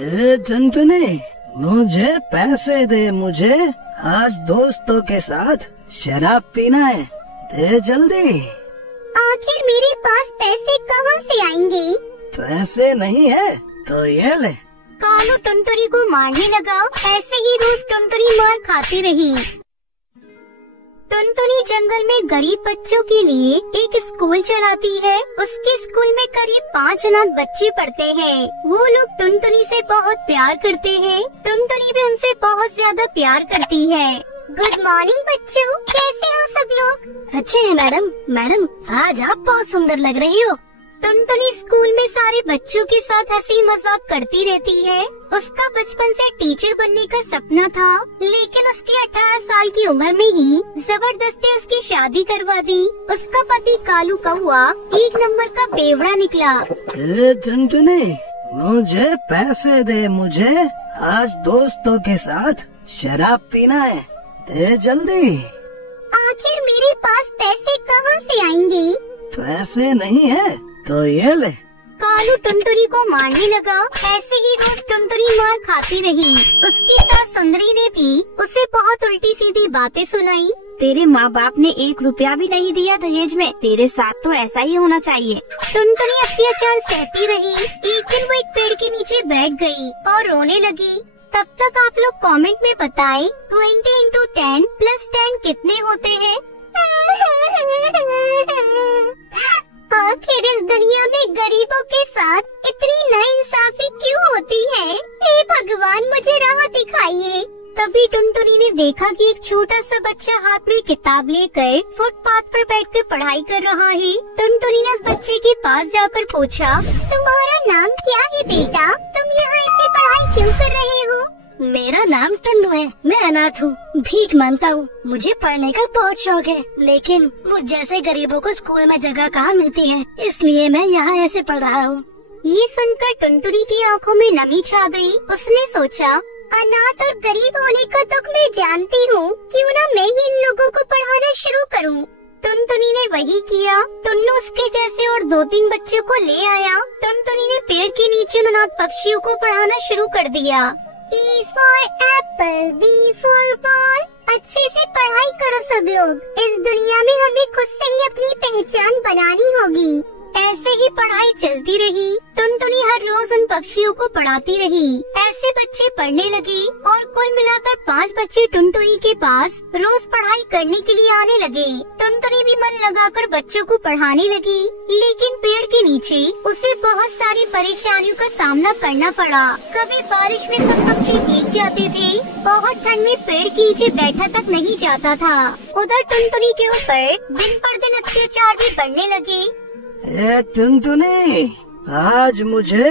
टुनटुनी, मुझे पैसे दे, मुझे आज दोस्तों के साथ शराब पीना है, दे जल्दी। आखिर मेरे पास पैसे कहाँ से आएंगे? पैसे नहीं है तो ये ले। कालू टुनटुनी को मारने लगा। ऐसे ही रोज टुनटुनी मार खाती रही। टुनटुनी जंगल में गरीब बच्चों के लिए एक स्कूल चलाती है। उसके स्कूल में करीब 5 अनाथ बच्चे पढ़ते हैं। वो लोग टुनटुनी से बहुत प्यार करते हैं। टुनटुनी भी उनसे बहुत ज्यादा प्यार करती है। गुड मॉर्निंग बच्चों, कैसे हो सब लोग? अच्छे हैं मैडम। मैडम, आज आप बहुत सुंदर लग रही हो। टुनटुनी स्कूल में सारे बच्चों के साथ हंसी मजाक करती रहती है। उसका बचपन से टीचर बनने का सपना था, लेकिन उसकी 18 साल की उम्र में ही जबरदस्ती उसकी शादी करवा दी। उसका पति कालू कौआ 1 नंबर का बेवड़ा निकला। टुनटुनी, मुझे पैसे दे, मुझे आज दोस्तों के साथ शराब पीना है, दे जल्दी। आखिर मेरे पास पैसे कहाँ से आएंगे? पैसे नहीं है तो ये ले। कालू टुनटुनी को मारने लगा। ऐसे ही रोज टुनटुनी मार खाती रही। उसकी सास सुंदरी ने भी उसे बहुत उल्टी सीधी बातें सुनाई। तेरे माँ बाप ने 1 रुपया भी नहीं दिया दहेज में, तेरे साथ तो ऐसा ही होना चाहिए। टुनटुनी अत्याचार सहती रही। एक दिन वो एक पेड़ के नीचे बैठ गई और रोने लगी। तब तक आप लोग कमेंट में बताएं 20 into 10 + 10 कितने होते हैं? आखिर इस दुनिया में गरीबों के साथ इतनी नाइंसाफी क्यों होती है? हे भगवान, मुझे राह दिखाइए। तभी टुनटुनी ने देखा कि एक छोटा सा बच्चा हाथ में किताब लेकर फुटपाथ पर बैठकर पढ़ाई कर रहा है। टुनटुनी ने उस बच्चे के पास जाकर पूछा, तुम्हारा नाम क्या है बेटा? तुम यहाँ ऐसे पढ़ाई क्यों कर रहे हो? मेरा नाम टुन्नू है, मैं अनाथ हूँ, भीख मांगता हूँ। मुझे पढ़ने का बहुत शौक है, लेकिन मुझ जैसे गरीबों को स्कूल में जगह कहाँ मिलती है, इसलिए मैं यहाँ ऐसे पढ़ रहा हूँ। ये सुनकर टुनटुनी की आंखों में नमी छा गई। उसने सोचा, अनाथ और गरीब होने का दुख मैं जानती हूँ, क्यों न मैं ही इन लोगों को पढ़ाना शुरू करूँ। टुनटुनी ने वही किया। टुन्नू उसके जैसे और 2-3 बच्चों को ले आया। टुनटुनी ने पेड़ के नीचे अनाथ पक्षियों को पढ़ाना शुरू कर दिया। A for apple, B for ball। अच्छे से पढ़ाई करो सब लोग। इस दुनिया में हमें खुद से ही अपनी पहचान बनानी होगी। ऐसे ही पढ़ाई चलती रही। टुनटुनी हर रोज उन पक्षियों को पढ़ाती रही। ऐसे बच्चे पढ़ने लगे और कुल मिलाकर 5 बच्चे टुनटुनी के पास रोज पढ़ाई करने के लिए आने लगे। टुनटुनी भी मन लगाकर बच्चों को पढ़ाने लगी, लेकिन पेड़ के नीचे उसे बहुत सारी परेशानियों का सामना करना पड़ा। कभी बारिश में सब पक्षी भीग जाते थे, बहुत ठंड में पेड़ के नीचे बैठा तक नहीं जाता था। उधर टुनटुनी के ऊपर दिन पर दिन अत्याचार भी बढ़ने लगे। टुनटुनी, आज मुझे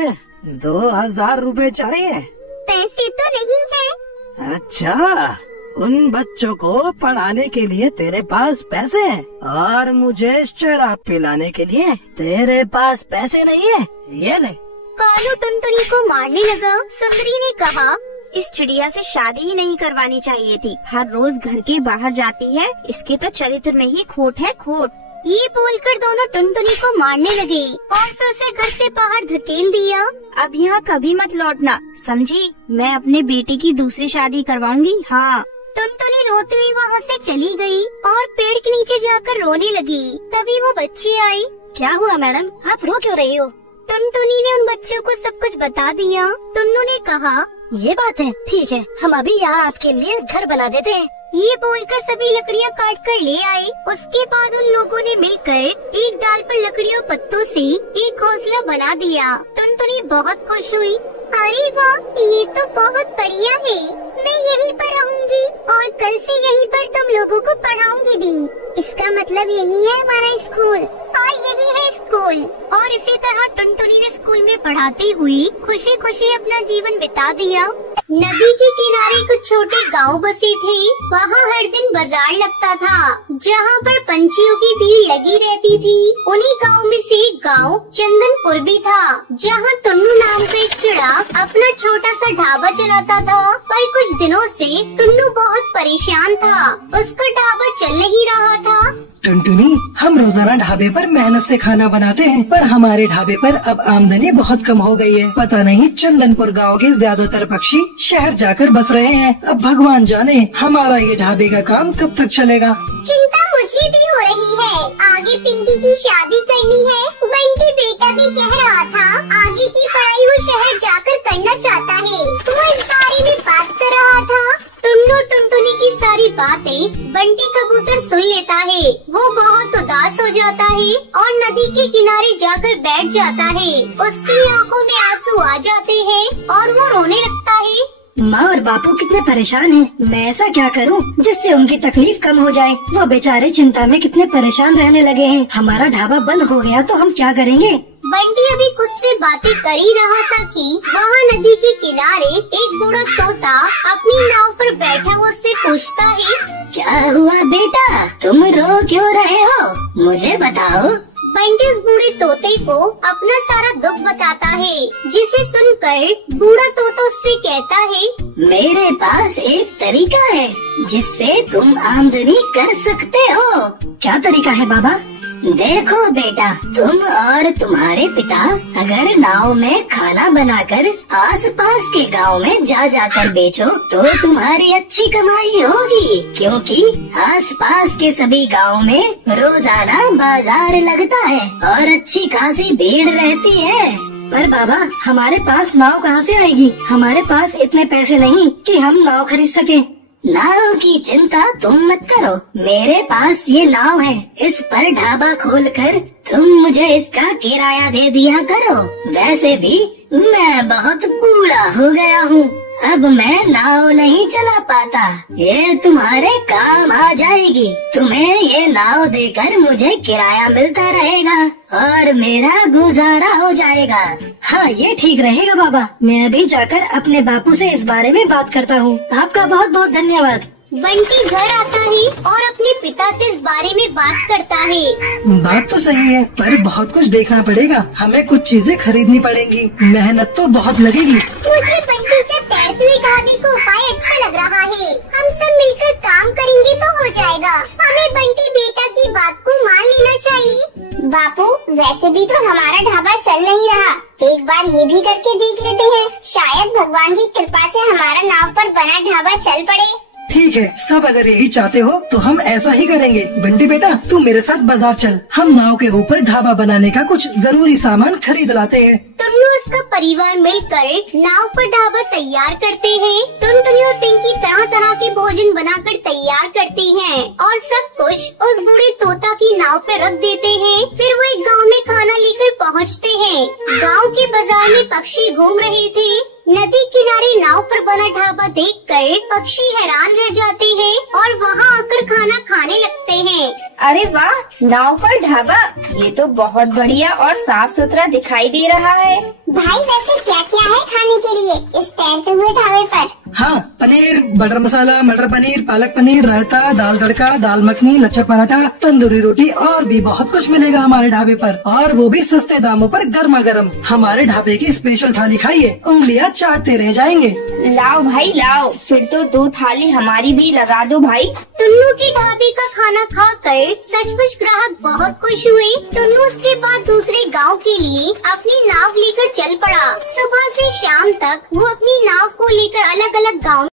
2000 रुपए चाहिए। पैसे तो नहीं है। अच्छा, उन बच्चों को पढ़ाने के लिए तेरे पास पैसे हैं और मुझे शराब पिलाने के लिए तेरे पास पैसे नहीं है, ये ले। कालू टुनटुनी को मारने लगा। सुंदरी ने कहा, इस चिड़िया से शादी ही नहीं करवानी चाहिए थी, हर रोज घर के बाहर जाती है, इसके तो चरित्र में ही खोट है, खोट। ये बोलकर दोनों टुनटुनी को मारने लगे और फिर उसे घर से बाहर धकेल दिया। अब यहाँ कभी मत लौटना, समझी? मैं अपने बेटे की दूसरी शादी करवाऊंगी। हाँ। टुनटुनी रोती हुई वहाँ से चली गई और पेड़ के नीचे जाकर रोने लगी। तभी वो बच्चे आए। क्या हुआ मैडम, आप रो क्यों रही हो? टुनटुनी ने उन बच्चों को सब कुछ बता दिया। टुन्नू ने कहा, ये बात है, ठीक है, हम अभी यहाँ आपके लिए घर बना देते हैं। ये बोलकर सभी लकड़ियाँ काट कर ले आए। उसके बाद उन लोगों ने मिलकर एक डाल पर लकड़ियों पत्तों से एक घोंसला बना दिया। टुनटुनी बहुत खुश हुई। अरे वाह, ये तो बहुत बढ़िया है। मैं यहीं पर रहूंगी और कल से यहीं पर तुम लोगों को पढ़ाऊंगी भी। इसका मतलब यही है हमारा स्कूल और यही है स्कूल। और इसी तरह टुनटुनी ने स्कूल में पढ़ाती हुई खुशी खुशी अपना जीवन बिता दिया। नदी के किनारे कुछ छोटे गांव बसे थे। वहाँ हर दिन बाजार लगता था, जहाँ पर पंछियों की भीड़ लगी रहती थी। उन्हीं गांव में से एक गांव चंदनपुर भी था, जहाँ टुन्नू नाम का एक चिड़ा अपना छोटा सा ढाबा चलाता था। पर कुछ दिनों से टुन्नू बहुत परेशान था। उसका ढाबा चल नहीं रहा था। टुनटुनी, हम रोजाना ढाबे पर मेहनत से खाना बनाते हैं, पर हमारे ढाबे पर अब आमदनी बहुत कम हो गई है। पता नहीं चंदनपुर गांव के ज्यादातर पक्षी शहर जाकर बस रहे हैं। अब भगवान जाने हमारा ये ढाबे का काम कब तक चलेगा। चिंता मुझे भी हो रही है। आगे पिंकी की शादी करनी है। बंटी बेटा भी कह रहा था आगे की पढ़ाई वो शहर जाकर करना चाहता है। वो इस बारे में बात कर रहा था। टुन्नू टुनटुनी की सारी बातें बंटी कबूतर सुन लेता है। वो बहुत उदास हो जाता है और नदी के किनारे जाकर बैठ जाता है। उसकी आंखों में आंसू आ जाते हैं और वो रोने लगता है। माँ और बापू कितने परेशान हैं। मैं ऐसा क्या करूँ जिससे उनकी तकलीफ कम हो जाए। वो बेचारे चिंता में कितने परेशान रहने लगे हैं। हमारा ढाबा बंद हो गया तो हम क्या करेंगे। बंटी अभी खुद से बातें कर ही रहा था कि वहाँ नदी के किनारे एक बूढ़ा तोता अपनी नाव पर बैठा उससे पूछता है, क्या हुआ बेटा, तुम रो क्यों रहे हो, मुझे बताओ। बंटी उस बूढ़े तोते को अपना सारा दुख बताता है, जिसे सुनकर बूढ़ा तोता उससे कहता है, मेरे पास एक तरीका है जिससे तुम आमदनी कर सकते हो। क्या तरीका है बाबा। देखो बेटा, तुम और तुम्हारे पिता अगर नाव में खाना बनाकर आसपास के गांव में जा जाकर बेचो तो तुम्हारी अच्छी कमाई होगी, क्योंकि आसपास के सभी गांव में रोजाना बाजार लगता है और अच्छी खासी भीड़ रहती है। पर बाबा, हमारे पास नाव कहाँ से आएगी। हमारे पास इतने पैसे नहीं कि हम नाव खरीद सके। नाव की चिंता तुम मत करो, मेरे पास ये नाव है। इस पर ढाबा खोलकर तुम मुझे इसका किराया दे दिया करो। वैसे भी मैं बहुत बूढ़ा हो गया हूँ, अब मैं नाव नहीं चला पाता। ये तुम्हारे काम आ जाएगी। तुम्हें ये नाव देकर मुझे किराया मिलता रहेगा और मेरा गुजारा हो जाएगा। हाँ, ये ठीक रहेगा बाबा। मैं अभी जाकर अपने बापू से इस बारे में बात करता हूँ। आपका बहुत बहुत धन्यवाद। बंटी घर आता है और अपने पिता से इस बारे में बात करता है। बात तो सही है, पर बहुत कुछ देखना पड़ेगा। हमें कुछ चीजें खरीदनी पड़ेंगी, मेहनत तो बहुत लगेगी। मुझे बंटी का तैरते हुए ढाबे का उपाय अच्छा लग रहा है। हम सब मिलकर काम करेंगे तो हो जाएगा। हमें बंटी बेटा की बात को मान लेना चाहिए। बापू, वैसे भी तो हमारा ढाबा चल नहीं रहा। एक बार ये भी करके देख लेते हैं, शायद भगवान की कृपा से हमारा नाव पर बना ढाबा चल पड़े। ठीक है, सब अगर यही चाहते हो तो हम ऐसा ही करेंगे। बंटी बेटा, तू मेरे साथ बाजार चल। हम नाव के ऊपर ढाबा बनाने का कुछ जरूरी सामान खरीद लाते हैं। टुन्नू उसका परिवार मिलकर नाव पर ढाबा तैयार करते हैं। टुनटुनी और पिंकी तरह तरह के भोजन बनाकर तैयार करती हैं और सब कुछ उस बूढ़े तोता की नाव पे रख देते हैं। फिर वो एक गांव में खाना लेकर पहुंचते हैं। गांव के बाजार में पक्षी घूम रहे थे। नदी किनारे नाव पर बना ढाबा देखकर पक्षी हैरान रह जाते हैं और वहां आकर खाना खाने लगते हैं। अरे वाह, नाव पर ढाबा, ये तो बहुत बढ़िया और साफ सुथरा दिखाई दे रहा है। भाई, वैसे क्या क्या है खाने के लिए इस तैरते हुए ढाबे पर। हाँ, पनीर, बटर मसाला, मटर पनीर, पालक पनीर, रायता, दाल तड़का, दाल मखनी, लच्छा पराठा, तंदूरी रोटी और भी बहुत कुछ मिलेगा हमारे ढाबे पर, और वो भी सस्ते दामों पर गर्मा गर्म। हमारे ढाबे की स्पेशल थाली खाइए, उंगलियां चाटते रह जाएंगे। लाओ भाई लाओ, फिर तो 2 थाली हमारी भी लगा दो भाई। टुन्नू के ढाबे का खाना खाकर सचमुच ग्राहक बहुत खुश हुए। टुन्नू उसके बाद दूसरे गांव के लिए अपनी नाव लेकर चल पड़ा। सुबह से शाम तक वो अपनी नाव को लेकर अलग अलग गाँव